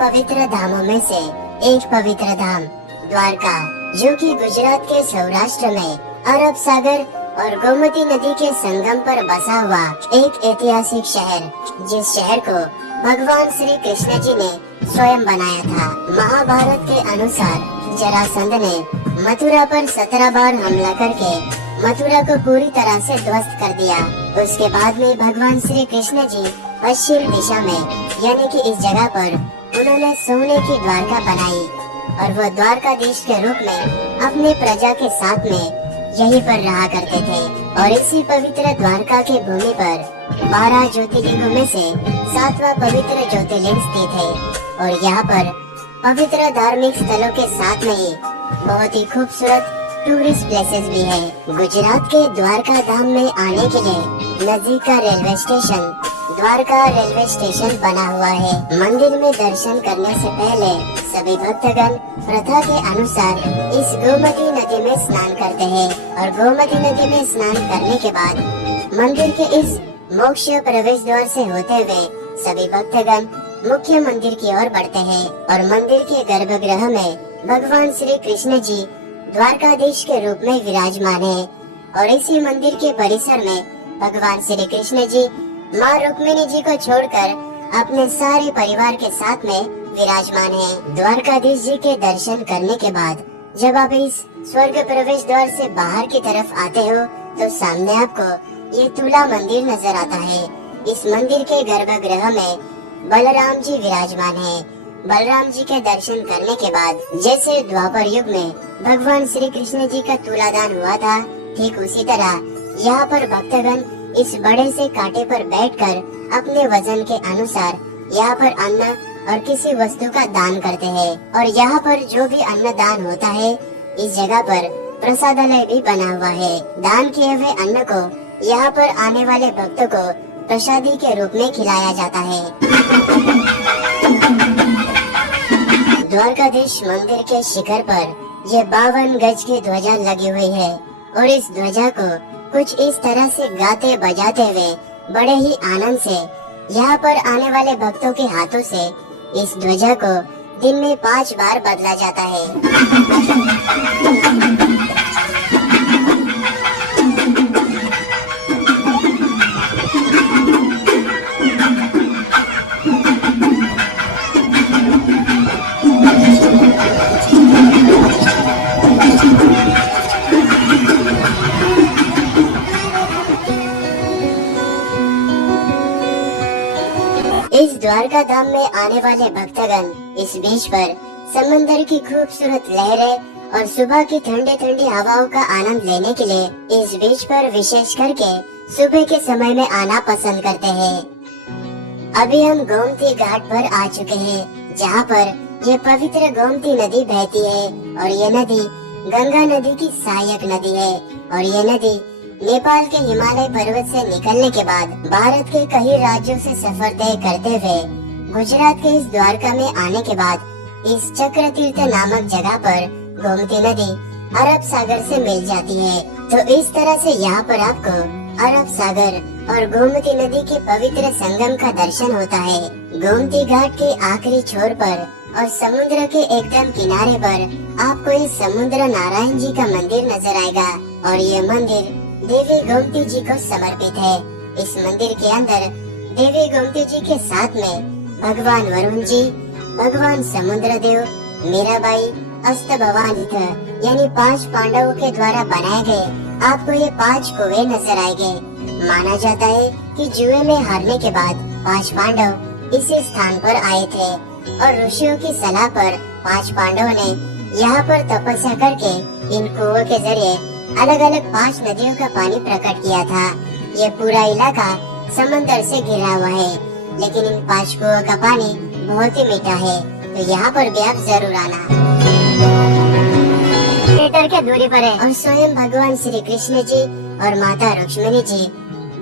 पवित्र धामों में से एक पवित्र धाम द्वारका, जो कि गुजरात के सौराष्ट्र में अरब सागर और गोमती नदी के संगम पर बसा हुआ एक ऐतिहासिक शहर, जिस शहर को भगवान श्री कृष्ण जी ने स्वयं बनाया था। महाभारत के अनुसार जरासंध ने मथुरा पर 17 बार हमला करके मथुरा को पूरी तरह से ध्वस्त कर दिया। उसके बाद में भगवान श्री कृष्ण जी पश्चिम दिशा में यानी कि इस जगह पर उन्होंने सोने की द्वारका बनाई और वो द्वारकाधीश के रूप में अपने प्रजा के साथ में यहीं पर रहा करते थे। और इसी पवित्र द्वारका के भूमि पर 12 ज्योतिर्लिंगों में से 7वां पवित्र ज्योतिर्लिंग स्थित है। और यहाँ पर पवित्र धार्मिक स्थलों के साथ में ही बहुत ही खूबसूरत टूरिस्ट प्लेसेस भी है। गुजरात के द्वारका धाम में आने के लिए नजदीक का railway station Dwarka railway station बना हुआ है। मंदिर में दर्शन करने से पहले सभी भक्तगण प्रथा के अनुसार इस गोमती नदी में स्नान करते हैं और गोमती नदी में स्नान करने के बाद मंदिर के इस मोक्ष प्रवेश द्वार से होते हुए सभी भक्तगण मुख्य मंदिर की ओर बढ़ते हैं। और मंदिर के गर्भगृह में भगवान श्री कृष्ण जी द्वारकाधीश के रूप में विराजमान है। और इसी मंदिर के परिसर में भगवान श्री कृष्ण जी माँ रुक्मिणी जी को छोड़कर अपने सारे परिवार के साथ में विराजमान है। द्वारकाधीश जी के दर्शन करने के बाद जब आप इस स्वर्ग प्रवेश द्वार से बाहर की तरफ आते हो तो सामने आपको ये तुला मंदिर नजर आता है। इस मंदिर के गर्भगृह में बलराम जी विराजमान है। बलराम जी के दर्शन करने के बाद जैसे द्वापर युग में भगवान श्री कृष्ण जी का तुलादान हुआ था, ठीक उसी तरह यहाँ पर भक्तगण इस बड़े से कांटे पर बैठकर अपने वजन के अनुसार यहाँ पर अन्न और किसी वस्तु का दान करते हैं। और यहाँ पर जो भी अन्न दान होता है, इस जगह पर प्रसादालय भी बना हुआ है। दान किए हुए अन्न को यहाँ पर आने वाले भक्तों को प्रसादी के रूप में खिलाया जाता है। द्वारकाधीश मंदिर के शिखर पर ये 52 गज की ध्वजा लगी हुई है और इस ध्वजा को कुछ इस तरह से गाते बजाते हुए बड़े ही आनंद से यहाँ पर आने वाले भक्तों के हाथों से इस ध्वजा को दिन में 5 बार बदला जाता है। इस द्वारका धाम में आने वाले भक्तगण इस बीच पर समंदर की खूबसूरत लहरें और सुबह की ठंडी ठंडी हवाओं का आनंद लेने के लिए इस बीच पर विशेष करके सुबह के समय में आना पसंद करते हैं। अभी हम गोमती घाट पर आ चुके हैं, जहाँ पर ये पवित्र गोमती नदी बहती है और ये नदी गंगा नदी की सहायक नदी है। और ये नदी नेपाल के हिमालय पर्वत से निकलने के बाद भारत के कई राज्यों से सफर तय करते हुए गुजरात के इस द्वारका में आने के बाद इस चक्र तीर्थ नामक जगह पर गोमती नदी अरब सागर से मिल जाती है। तो इस तरह से यहाँ पर आपको अरब सागर और गोमती नदी के पवित्र संगम का दर्शन होता है। गोमती घाट के आखिरी छोर पर और समुद्र के एकदम किनारे पर आपको इस समुद्र नारायण जी का मंदिर नजर आएगा और ये मंदिर देवी गोमती जी को समर्पित है। इस मंदिर के अंदर देवी गोमती जी के साथ में भगवान वरुण जी, भगवान समुद्र देव, मीराबाई, अष्टभवानित यानी 5 पांडवों के द्वारा बनाए गए आपको ये 5 कुएं नजर आएंगे। माना जाता है कि जुए में हारने के बाद 5 पांडव इसी स्थान पर आए थे और ऋषियों की सलाह पर 5 पांडवों ने यहाँ पर तपस्या करके इन कुओं के जरिए अलग अलग 5 नदियों का पानी प्रकट किया था। ये पूरा इलाका समंदर से घिरा हुआ है, लेकिन इन 5 कुओं का पानी बहुत ही मीठा है। तो यहाँ पर भी आप जरूर आना। मीटर के दूरी पर है और स्वयं भगवान श्री कृष्ण जी और माता रुक्मिणी जी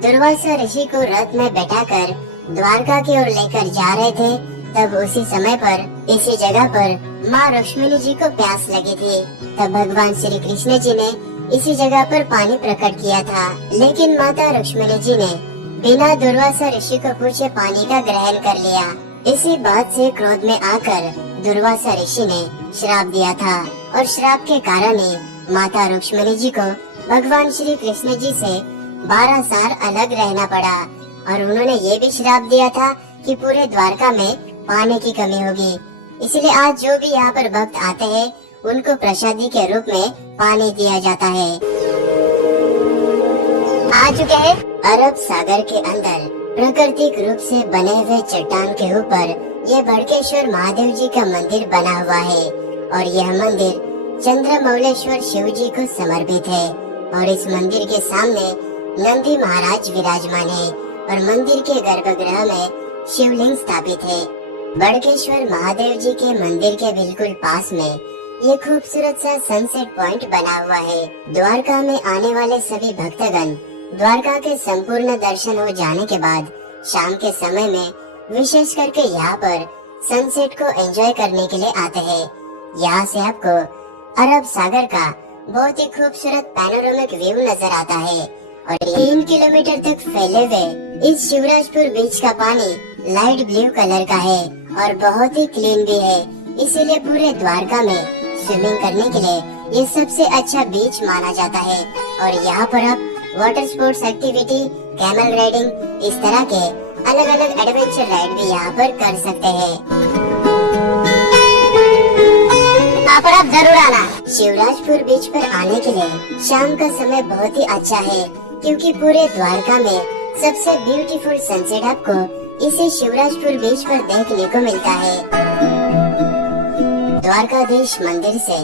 दुर्वासा ऋषि को रथ में बैठाकर द्वारका की ओर लेकर जा रहे थे। तब उसी समय पर इसी जगह पर माँ रुक्मिणी जी को प्यास लगी थी। तब भगवान श्री कृष्ण जी ने इसी जगह पर पानी प्रकट किया था, लेकिन माता रुक्मिणी जी ने बिना दुर्वासा ऋषि को पूछे पानी का ग्रहण कर लिया इसी बात से क्रोध में आकर दुर्वासा ऋषि ने श्राप दिया था और श्राप के कारण ही माता रुक्मिणी जी को भगवान श्री कृष्ण जी से 12 साल अलग रहना पड़ा और उन्होंने ये भी श्राप दिया था कि पूरे द्वारका में पानी की कमी होगी। इसलिए आज जो भी यहाँ पर भक्त आते हैं उनको प्रसादी के रूप में पानी दिया जाता है। आ चुके हैं अरब सागर के अंदर प्राकृतिक रूप से बने हुए चट्टान के ऊपर ये बड़केश्वर महादेव जी का मंदिर बना हुआ है और यह मंदिर चंद्रमौलेश्वर शिव जी को समर्पित है और इस मंदिर के सामने नंदी महाराज विराजमान है और मंदिर के गर्भगृह में शिवलिंग स्थापित है। बड़केश्वर महादेव जी के मंदिर के बिल्कुल पास में ये खूबसूरत सा सनसेट पॉइंट बना हुआ है। द्वारका में आने वाले सभी भक्तगण द्वारका के संपूर्ण दर्शन हो जाने के बाद शाम के समय में विशेष करके यहाँ पर सनसेट को एंजॉय करने के लिए आते हैं। यहाँ से आपको अरब सागर का बहुत ही खूबसूरत पैनोरामिक व्यू नजर आता है और 3 किलोमीटर तक फैले हुए इस शिवराजपुर बीच का पानी लाइट ब्लू कलर का है और बहुत ही क्लीन भी है। इसीलिए पूरे द्वारका में स्विमिंग करने के लिए ये सबसे अच्छा बीच माना जाता है और यहाँ पर आप water sports activity, camel riding, इस तरह के अलग अलग एडवेंचर राइड भी यहाँ पर कर सकते हैं। यहाँ पर आप जरूर आना। शिवराजपुर बीच पर आने के लिए शाम का समय बहुत ही अच्छा है क्योंकि पूरे द्वारका में सबसे ब्यूटीफुल सनसेट आपको इसी शिवराजपुर बीच पर देखने को मिलता है। द्वारकाधीश मंदिर से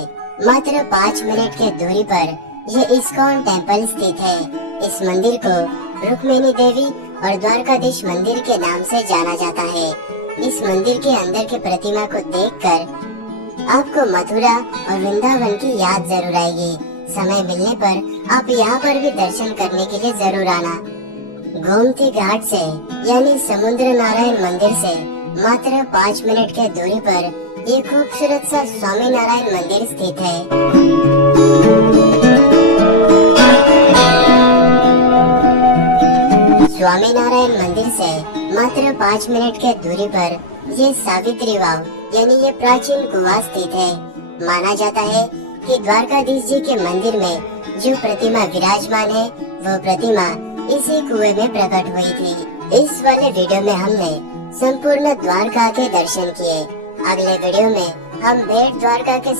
मात्र 5 मिनट के दूरी पर यह इस्कॉन टेम्पल स्थित है। इस मंदिर को रुक्मिणी देवी और द्वारकाधीश मंदिर के नाम से जाना जाता है। इस मंदिर के अंदर की प्रतिमा को देखकर आपको मथुरा और वृंदावन की याद जरूर आएगी। समय मिलने पर आप यहाँ पर भी दर्शन करने के लिए जरूर आना। गोमती घाट से यानी समुद्र नारायण मंदिर से मात्र 5 मिनट के दूरी पर ये खूबसूरत सा स्वामी नारायण मंदिर स्थित है। स्वामी नारायण मंदिर से मात्र 5 मिनट के दूरी पर ये सावित्री वाव यानी ये प्राचीन कुआं स्थित है। माना जाता है कि द्वारकाधीश जी के मंदिर में जो प्रतिमा विराजमान है वो प्रतिमा इसी कुएं में प्रकट हुई थी। इस वाले वीडियो में हमने संपूर्ण द्वारका के दर्शन किए। अगले वीडियो में हम बेट द्वारका के